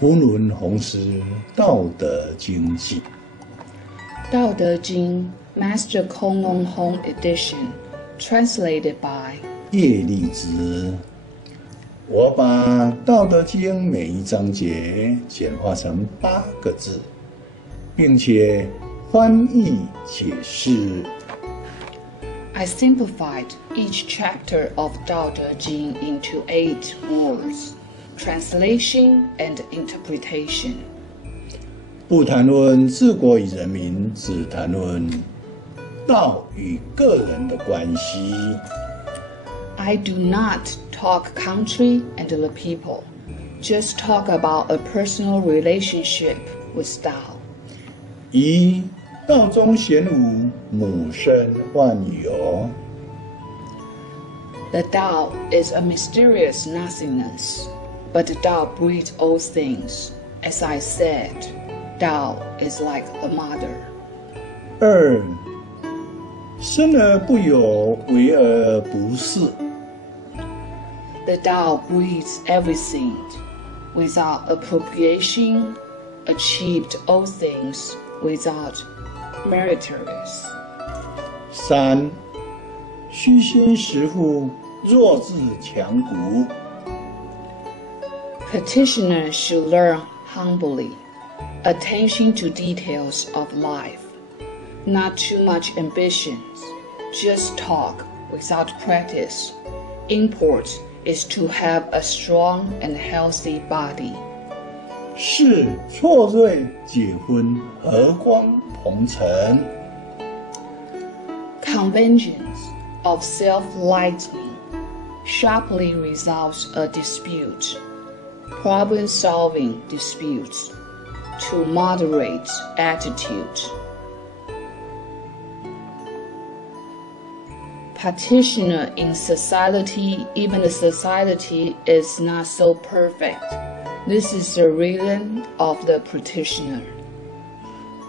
崑崙泓师《道德经偈》，道德经 Master Kunlun Hozn edition, translated by 叶立之。我把道德经每一章节简化成8个字，并且翻译解释。I simplified each chapter of Tao Te Ching into 8 words, translation and interpretation. 不谈论治国与人民，只谈论道与个人的关系。I do not talk country and the people, just talk about a personal relationship with Tao. 以道中显无，母生万有。The Tao is a mysterious nothingness, but the Tao breeds all things. As I said, Tao is like a mother. 2. 生而不有，为而不恃。The Tao breeds everything. Without appropriation, achieved all things without meritorious. 3. 虚心实腹，弱自强骨。Practitioner should learn humbly, attention to details of life, not too much ambitions, just talk without practice. Import is to have a strong and healthy body. 是错锐解昏，和光同尘。Conventions of self-lightening sharply resolves a dispute, problem-solving disputes, to moderate attitude. Practitioner in society, even the society is not so perfect. This is the reason of the practitioner.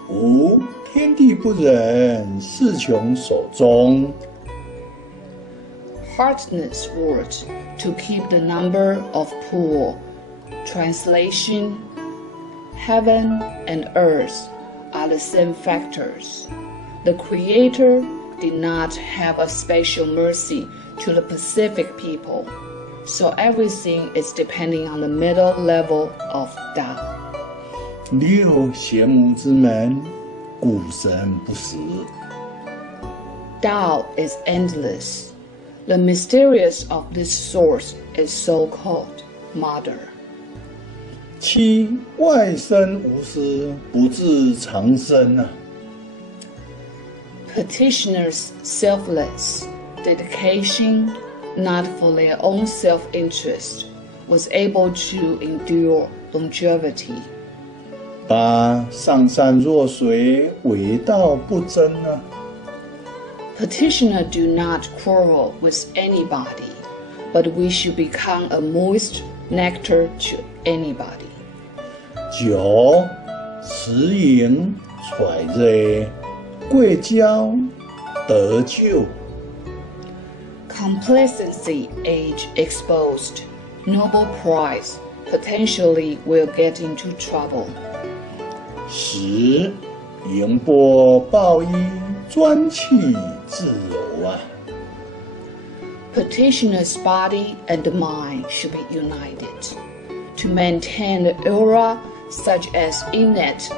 5. 天地不仁，事穷所终。Heartless word to keep the number of poor. Translation: Heaven and earth are the same factors. The Creator did not have a special mercy to the Pacific people, so everything is depending on the middle level of Tao. 6. 邪魔之门，故神不死。Tao is endless. The mysterious of this source is so-called mother. 7. 外身无私，不自长生。Practitioners' selfless dedication, not for their own self-interest, was able to endure longevity. 8. 上善若水，为道不争。Practitioner do not quarrel with anybody, but we should become a moist nectar to anybody. 9. 慈迎揣锐，贵骄得救。Complacency age exposed, noble pride potentially will get into trouble. 10. 盈波抱衣，专气自柔。Practitioner's body and mind should be united to maintain the aura such as innate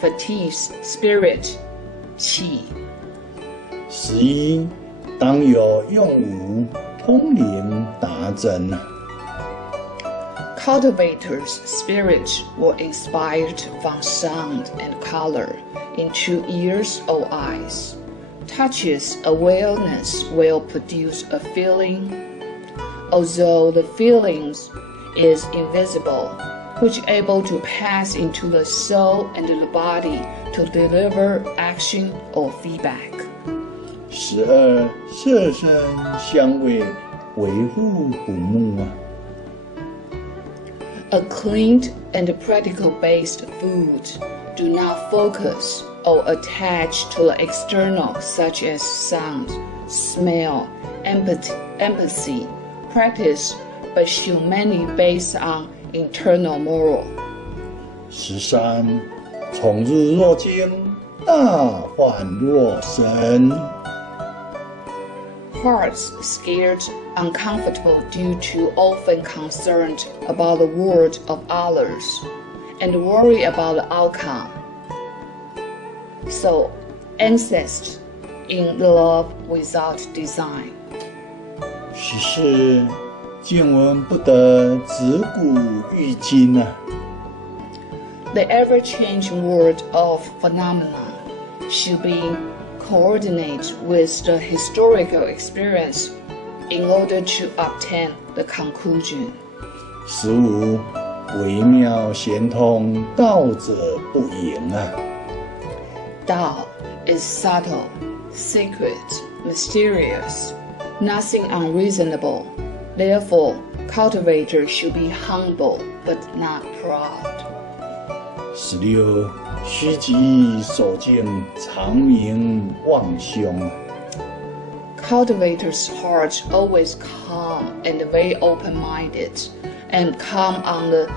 fatigue, spirit, qi. 11. 当有用武，通灵达真。Cultivators' spirit were inspired from sound and color into ears or eyes. Touches awareness will produce a feeling, although the feelings is invisible, which able to pass into the soul and the body to deliver action or feedback. 12. 色身香味，维护不睦。Acclaimed and practical-based food do not focus or attach to the external such as sound, smell, empathy, practice, but should mainly based on internal moral. 13宠辱若惊，大患若身。Hearts scared, uncomfortable due to often concerned about the word of others and worry about the outcome. So, insist in love without design. 14静闻不得，子古喻今啊。The ever-changing world of phenomena should be coordinated with the historical experience in order to obtain the conclusion. 15微妙玄通，道者不盈啊。Tao is subtle, secret, mysterious, nothing unreasonable. Therefore, cultivators should be humble but not proud. 16虚己守静，常名望兄。Cultivators' hearts always calm and very open-minded, and calm on the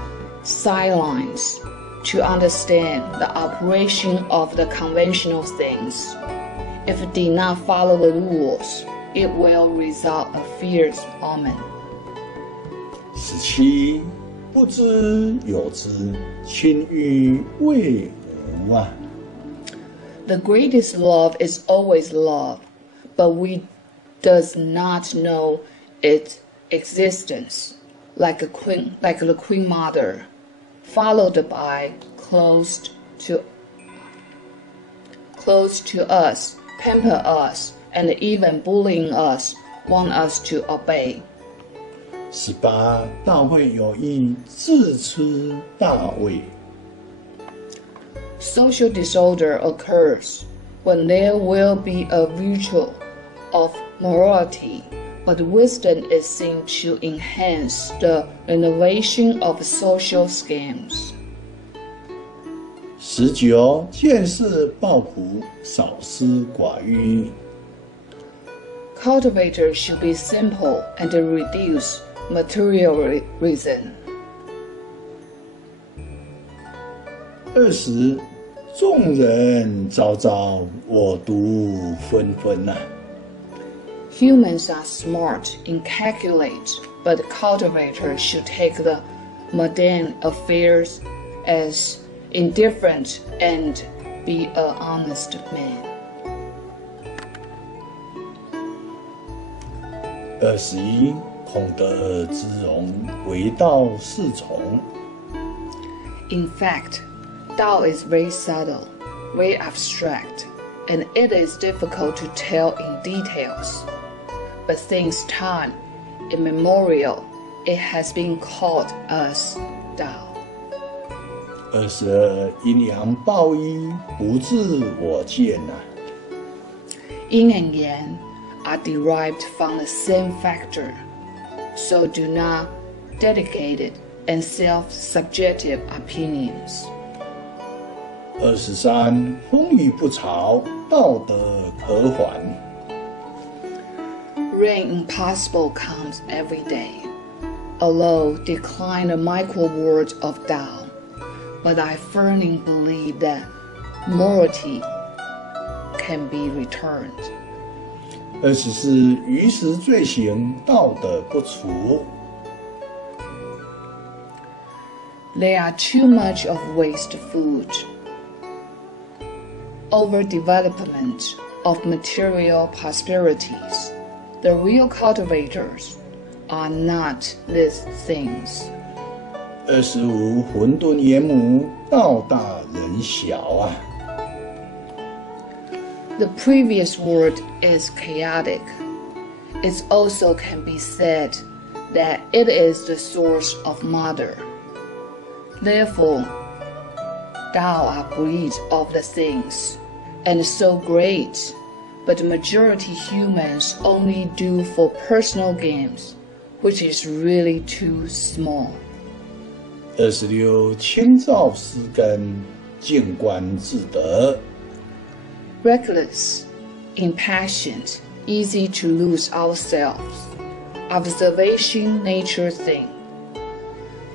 sidelines to understand the operation of the conventional things. If it did not follow the rules, it will result a fierce omen. 17不知有之，亲于未无啊。The greatest love is always love, but we does not know its existence, like the Queen Mother, followed by close to us, pamper us, and even bullying us, want us to obey. 18大会有益，自持大位。Social disorder occurs when there will be a virtue of morality, but wisdom is seen to enhance the renovation of social schemes. 19见事报苦，少思寡欲。Cultivators should be simple and reduce materialism. 20众人昭昭，我独纷纷啊。Humans are smart and calculate, but cultivators should take the mundane affairs as indifferent and be an honest man. 21孔德之容，为道是从。In fact, Tao is very subtle, very abstract, and it is difficult to tell in details. But since time immemorial, it has been called as Tao. 22阴阳报一，不自我见啊。Yin and Yang are derived from the same factor, so do not dedicated and self-subjective opinions. 23风雨不潮，道德可缓。Rain impossible comes every day. Although decline the micro word of Tao, but I firmly believe that morality can be returned. 24于时罪行，道德不除。There are too much of waste food, overdevelopment of material prosperities. The real cultivators are not these things. 25混沌严母，道大人小啊。The previous word is chaotic. It also can be said that it is the source of matter. Therefore, Tao are breed of the things, and so great, but majority humans only do for personal gains, which is really too small. 26清照思根，静观自得。Reckless, impassioned, easy to lose ourselves. Observation nature thing.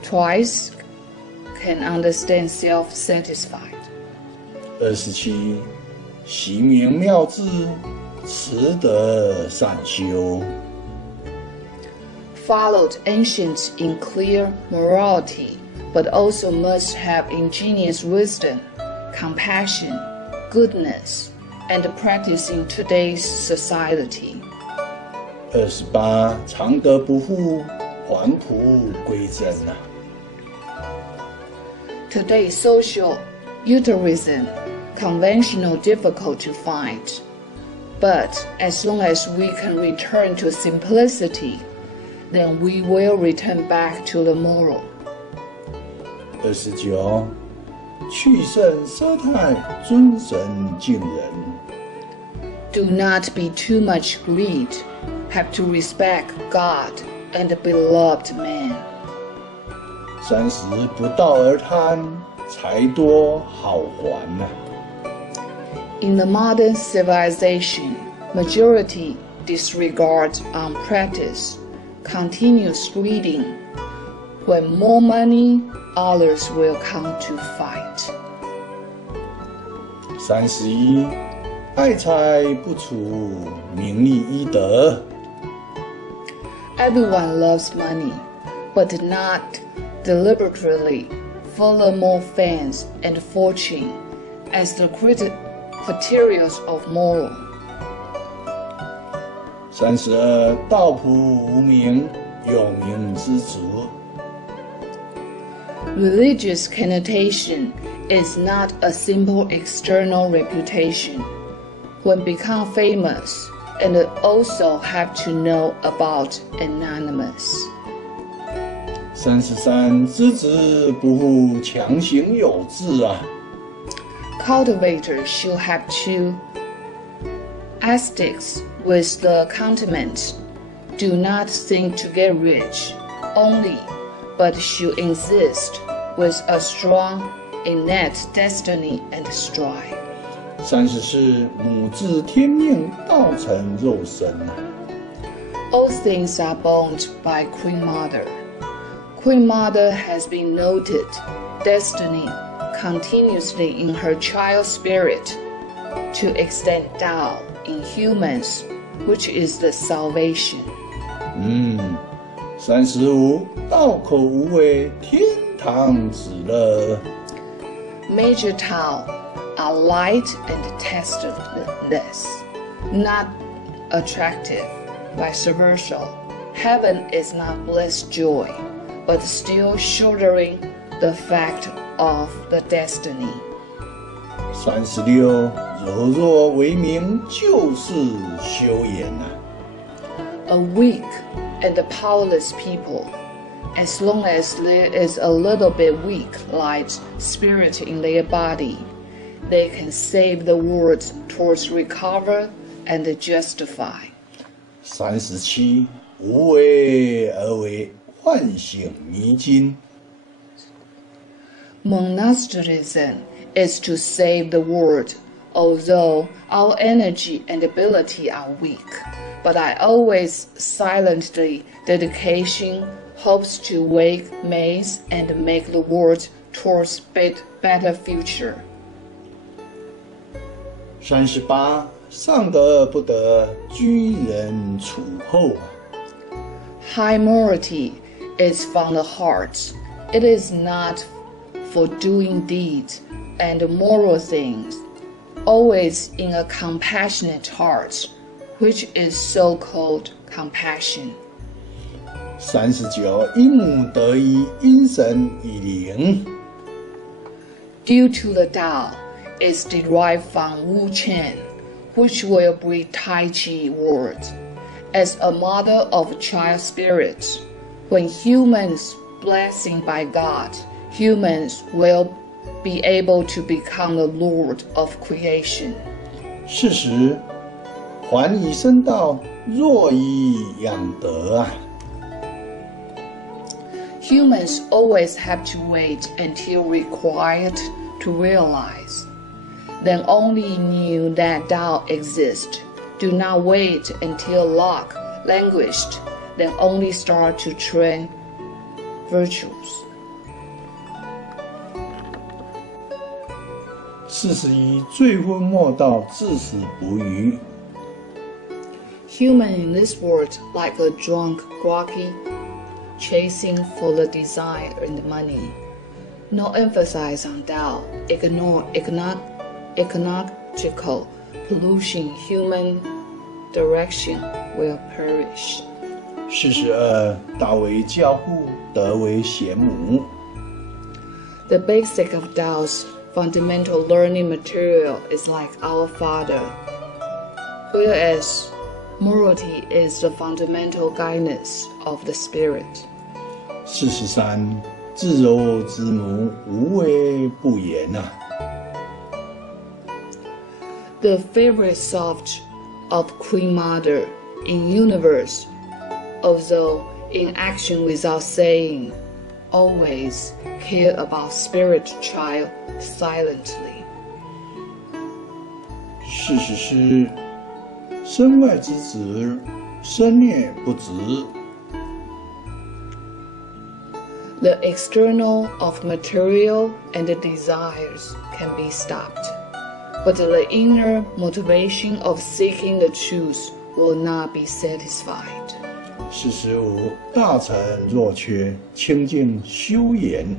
Twice can understand self-satisfied. 27. 习明妙智，持德善修。Followed ancients in clear morality, but also must have ingenious wisdom, compassion, goodness, and practice in today's society. 28. 常德不负，还璞归真啊。Today's social utilitarianism, conventional difficult to find. But as long as we can return to simplicity, then we will return back to the moral. 29. 去圣奢泰，尊神敬人。Do not be too much greed. Have to respect God and the beloved man. 30. 不道而贪，财多好还啊。In the modern civilization, majority disregard on practice, continuous greeding. When more money, others will come to fight. 31. 爱财不除，名利依德。Everyone loves money, but not deliberately. Furthermore, fans and fortune as the criterias of moral. 32. 道朴无名，有名之足。Religious connotation is not a simple external reputation. When become famous, and also have to know about anonymous. 33. 知止不负，强行有志啊。Cultivators should have two aesthetics with the contentment. Do not think to get rich only, but should exist with a strong innate destiny and strive. 34. 母自天命，道成肉身啊。All things are born by Queen Mother. Queen Mother has been noted destiny continuously in her child spirit to extend Tao in humans, which is the salvation. 35. 道口无为，天堂之乐。Major Tao are light and tasteless, not attractive. Vice versa, heaven is not blessed joy, but still shouldering the fact of the destiny. 36. 柔弱为名，就是修言啊。A weak and powerless people, as long as there is a little bit weak light spirit in their body, they can save the world towards recover and justify. 37. 无为而为，唤醒迷津。Monasticism is to save the world, although our energy and ability are weak. But I always silently dedication hopes to wake maze and make the world towards better future. 38. 上德不德，居人处后啊。High morality is from the heart. It is not for doing deeds and moral things, always in a compassionate heart, which is so-called compassion. 39. 因母得一，因神以灵。Due to the Tao is derived from Wu Chen, which will bring Tai Chi word. As a mother of child spirits, when humans blessed by God, humans will be able to become the Lord of creation. 40. 还以身道，若以养德啊。Humans always have to wait until required to realize. Then only knew that Tao exists. Do not wait until luck languished. Then only start to train virtues. 41醉昏莫道，至死不渝。Human in this world like a drunk groggy, chasing for the desire and money. No emphasis on Tao, ignore ecological pollution, human direction will perish. 42道为教父，德为贤母。The basic of Tao's fundamental learning material is like our father, whereas morality is the fundamental guidance of the spirit. 43至柔之母，无为不言The favorite soft of Queen Mother in universe, although in action without saying, always care about spirit child silently. 44身外之子，身内不直。The external of material and the desires can be stopped, but the inner motivation of seeking the truth will not be satisfied. 45大成若缺，清净修言。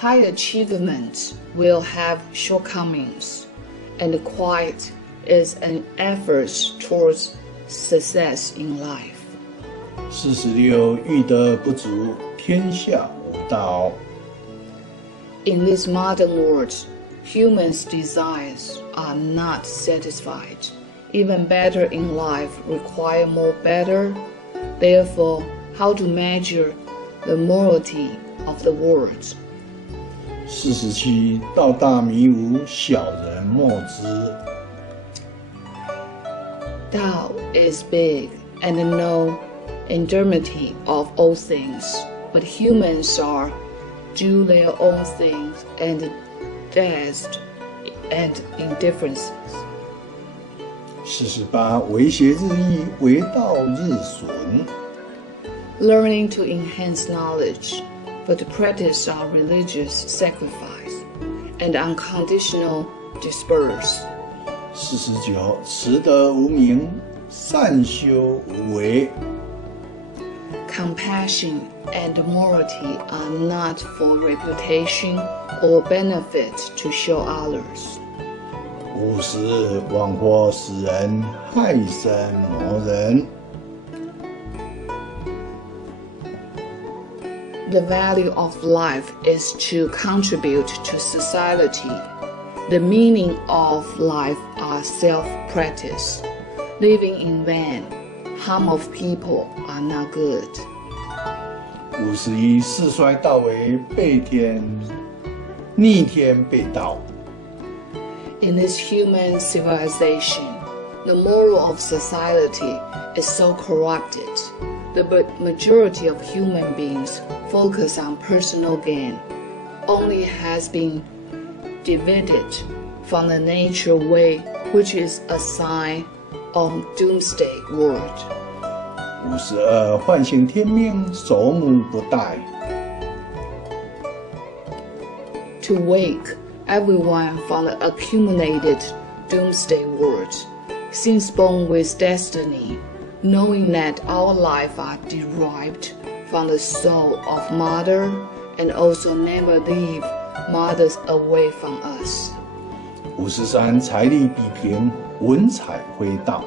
High achievement will have shortcomings, and quiet is an effort towards success in life. 46欲得不足，天下无道。In this modern world, humans' desires are not satisfied. Even better in life require more better. Therefore, how to measure the morality of the world? 47道大迷无，小人莫知。Tao is big and no endermity of all things, but humans are do their own things and dazzled and indifferences. 48为学日益，为道日损。Learning to enhance knowledge, but to practice our religious sacrifice and unconditional disperse. 49慈德无名，善修无为。Compassion and morality are not for reputation or benefit to show others. 50枉祸使人，害身磨人。The value of life is to contribute to society. The meaning of life are self-practice. Living in vain, harm of people are not good. 51世衰道为背天，逆天背道。In this human civilization, the moral of society is so corrupted. The majority of human beings focus on personal gain, only has been divided from the nature way, which is a sign of doomsday world. 52唤醒天命，守母不待。To wake everyone from the accumulated doomsday world, since born with destiny, knowing that our life are derived from the soul of mother, and also never leave mothers away from us. 53财力比贫，文采辉道。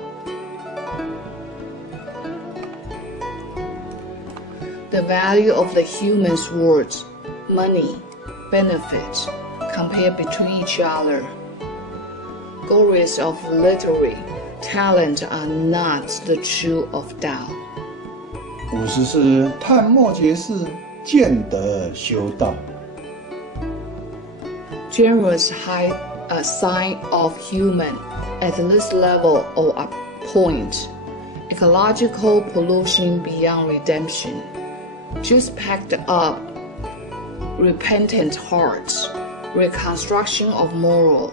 The value of the human's words, money, benefit, compared between each other. Glories of literary talent are not the true of Tao. 54探末结事，见得修道。Generous high a sign of human at this level or a point. Ecological pollution beyond redemption. Just packed up repentant hearts, reconstruction of moral,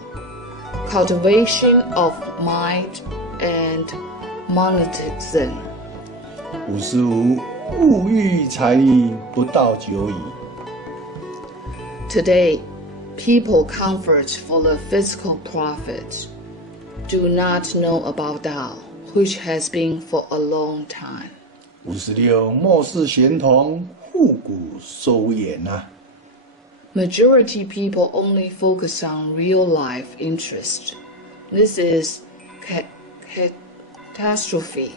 cultivation of mind and monotheism. 55物欲财力，不到久矣。 Today, people comfort for the physical profit, do not know about Tao, which has been for a long time. 56末世玄同，复古收敛啊。Majority people only focus on real life interest. This is catastrophe.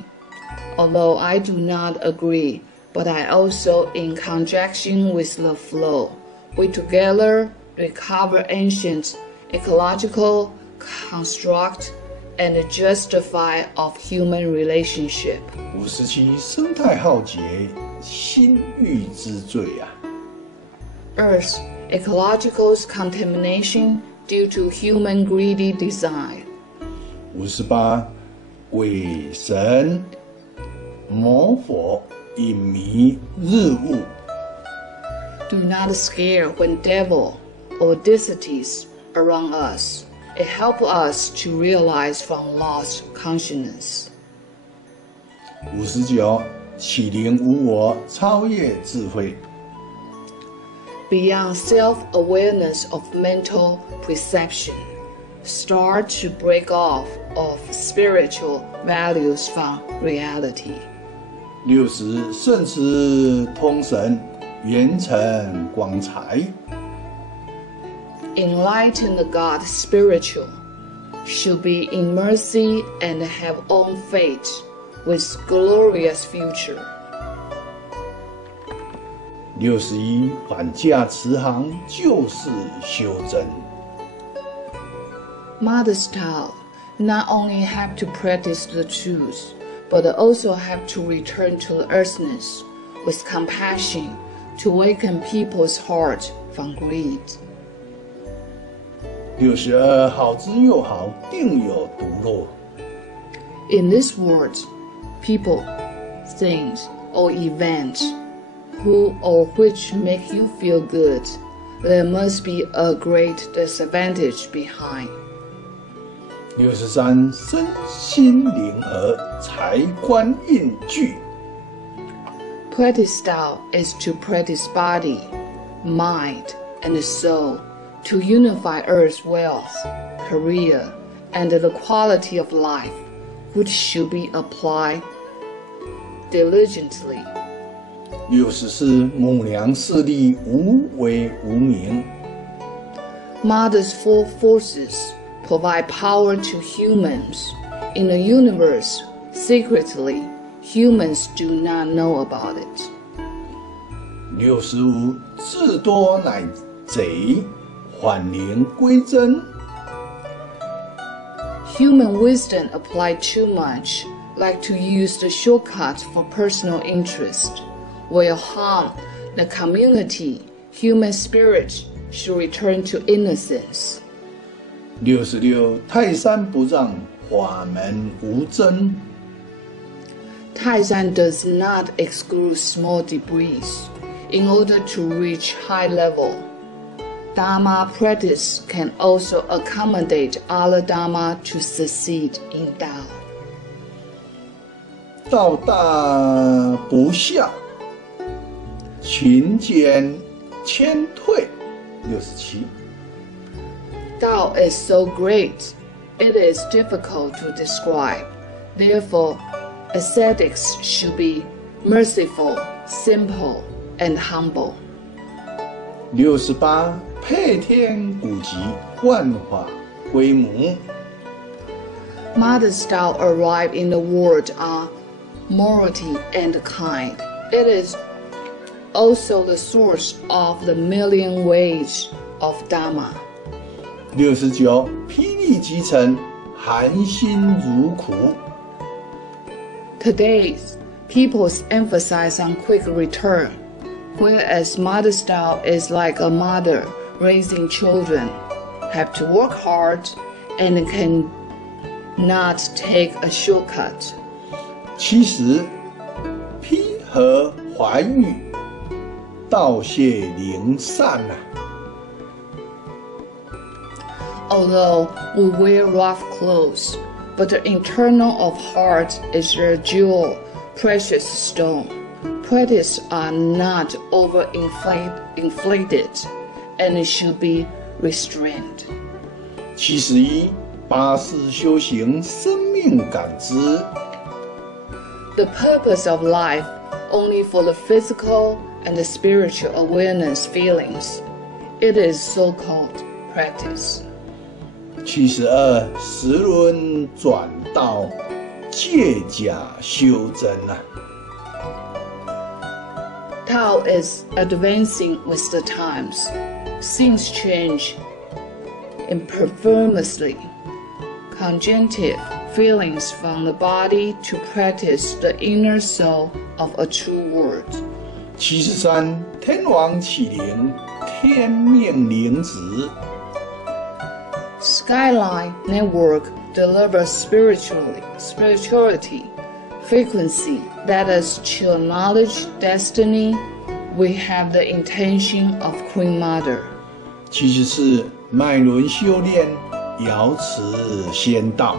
Although I do not agree, but I also, in conjunction with the flow, we together recover ancient ecological construct and justify of human relationship. 57生态浩劫，心欲之罪啊。Earth, ecological contamination due to human greedy design. 58鬼神魔佛隐迷日物。Do not scare when devil or deities around us. It helps us to realize from lost consciousness. 59启灵无我，超越智慧。Beyond self-awareness of mental perception, start to break off of spiritual values from reality. 60圣慈通神，圆成光彩。Enlightened God spiritual should be in mercy and have own fate with glorious future. 61反驾慈航，救世修真。Mother's Tao not only have to practice the truth, but also have to return to the earthness with compassion to awaken people's heart from greed. 62好之又好，定有独落。In this world, people, things, or events who or which make you feel good, there must be a great disadvantage behind. 63身心灵合，财官印聚。Practice Tao is to practice body, mind, and soul to unify earth's wealth, career, and the quality of life, which should be applied diligently. 64母娘势力无为无名。 Mother's four forces provide power to humans. In the universe, secretly, humans do not know about it. 65智多乃贼，反灵归真。 Human wisdom applied too much, like to use the shortcut for personal interest, will harm the community. Human spirit should return to innocence. 66泰山不让，法门无争。 Taizan does not exclude small debris in order to reach high level. Dharma practice can also accommodate other Dharma to succeed in Tao. 道大不孝，勤俭谦退。67 Tao is so great, it is difficult to describe. Therefore, ascetics should be merciful, simple, and humble. 68配天古籍，万法归母。 Mother's Tao arrived in the world are morality and kind. It is also the source of the million ways of Dharma. 69霹雳击沉，含辛茹苦。 Today, people's emphasis on quick return, whereas Mother's Tao is like a mother raising children, have to work hard and cannot take a shortcut. 70披和怀孕，道谢灵善啊。 Although we wear rough clothes, but the internal of heart is a jewel, precious stone. Practice are not inflated, and it should be restraint. 71八是修行生命感知。The purpose of life only for the physical and the spiritual awareness feelings. It is so-called practice. 72时轮转到借假修真啊。Tao is advancing with the times. Things change imperformably. Conjunctive feelings from the body to practice the inner soul of a true word. 73天王启灵，天命灵子。Skyline Network delivers spirituality, frequency that is to knowledge, destiny. We have the intention of Queen Mother. 74脉轮修炼，瑶池仙道。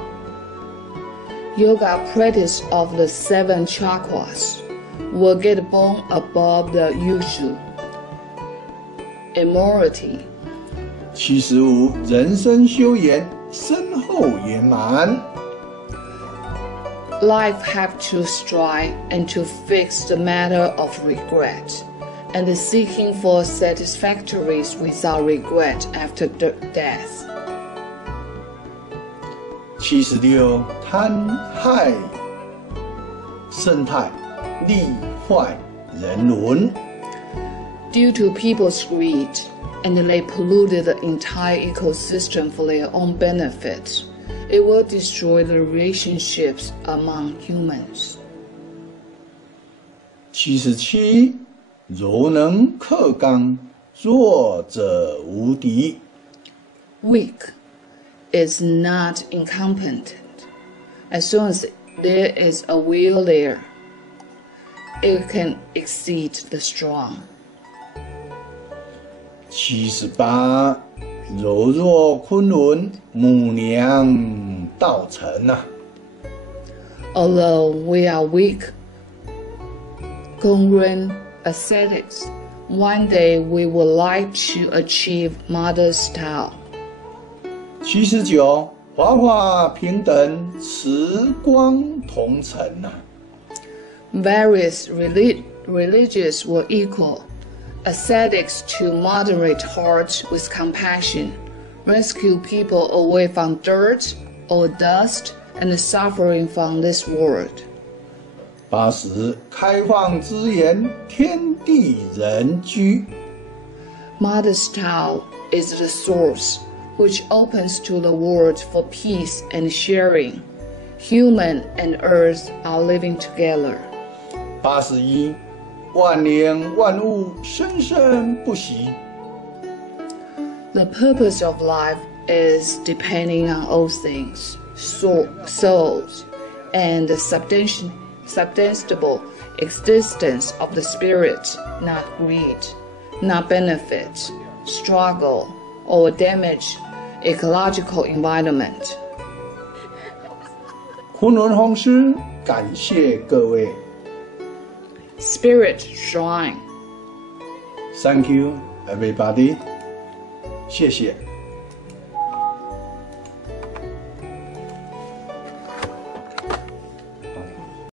Yoga practice of the 7 chakras will get born above the usual. Immortality. 75人生修研，身后圆满。Life have to strive and to fix the matter of regret, and the seeking for satisfactories without regret after death. 76贪害生态，利坏人伦。Due to people's greed, and they polluted the entire ecosystem for their own benefit, it will destroy the relationships among humans. 77柔能克刚，弱者无敌。Weak is not incompetent. As soon as there is a will there, it can exceed the strong. 78柔弱昆仑，母娘道成啊。Although we are weak, Kunlun ascetics, one day we would like to achieve Mother's Tao. 79法法平等，慈光同尘啊。Various religions were equal. Ascetics to moderate hearts with compassion, rescue people away from dirt or dust and suffering from this world. 80开放之言，天地人居。Mother's Tao is the source which opens to the world for peace and sharing. Human and earth are living together. 81万灵万物生生不息。 The purpose of life is depending on all things, souls, and the substantial existence of the spirit, not greed, not benefit, struggle, or damage ecological environment. 崑崙泓师，感谢各位。 Spirit Shrine. Thank you, everybody. 谢谢。